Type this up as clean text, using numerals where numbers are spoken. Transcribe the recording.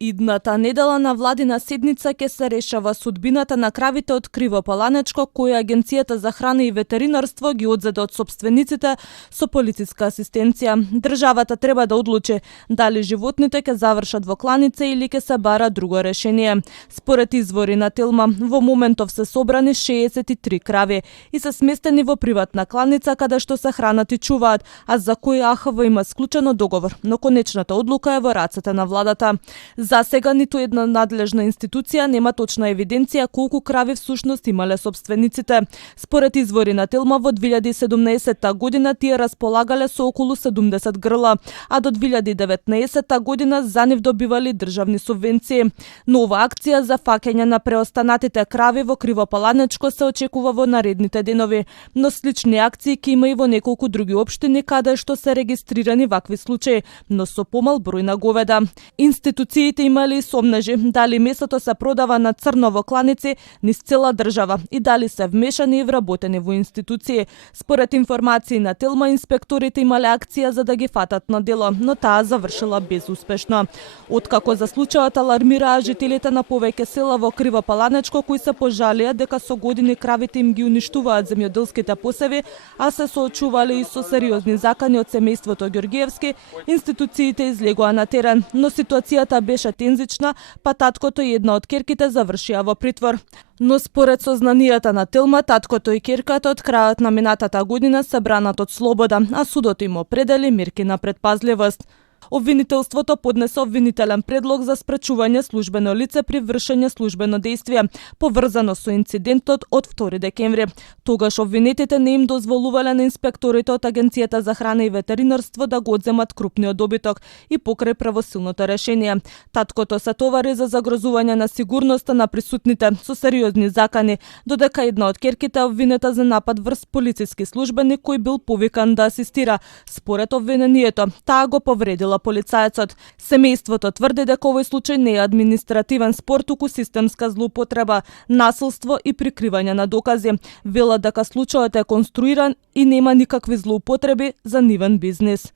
Идната недела на владина седница ќе се решава судбината на кравите од Кривопаланечко, кои Агенцијата за храна и ветеринарство ги одзеде од собствениците со полициска асистенција. Државата треба да одлучи дали животните ќе завршат во кланица или ќе се бара друго решение. Според извори на Телма, во моментов се собрани 63 крави и се сместени во приватна кланица каде што се хранат и чуваат, а за кои АХВ има склучено договор, но конечната одлука е во рацете на владата. За сега ниту една надлежна институција нема точна евиденција колку крави всушност имале собствениците. Според извори на Телма, во 2017 година тие располагале со околу 70 грла, а до 2019 година за нив добивали државни субвенции. Нова акција за фаќање на преостанатите крави во Кривопаланечко се очекува во наредните денови, но слични акции ќе има и во неколку други општини каде што се регистрирани вакви случаи, но со помал број на говеда. Институциите имали сомнежи дали месото се продава на црно во кланици низ цела држава и дали се вмешани и вработени во институции. Според информации на Телма, инспекторите имале акција за да ги фатат на дело, но таа завршила безуспешно. Откако за случајот алармираа жителите на повеќе села во Кривопаланечко кои се пожалија дека со години кравите им ги уништуваат земјоделските посеви, а се соочувале и со сериозни закани од семејството Ѓоргиевски, институциите излегоа на терен, но ситуацијата беше тензична, па таткото и една од ќерките завршија во притвор. Но според сознанијата на Телма, таткото и ќерката од крајот на минатата година се бранат од слобода, а судот им определи мерки на предпазливост. Обвинителството поднесе обвинителен предлог за спречување службено лице при вршење службено дејствие, поврзано со инцидентот од 2 декември. Тогаш обвинетите не им дозволувале на инспекторите од Агенцијата за храна и ветеринарство да го одземат крупниот добиток и покрај правосилното решение. Таткото се товари за загрозување на сигурноста на присутните со сериозни закани, додека една од ќерките е обвинета за напад врз полициски службеник кој бил повикан да асистира. Според обвинението, таа го повредила полицајецот. Семејството тврди дека овој случај не е административен спор, туку системска злоупотреба, насилство и прикривање на докази. Велат дека случајот е конструиран и нема никакви злоупотреби за нивен бизнис.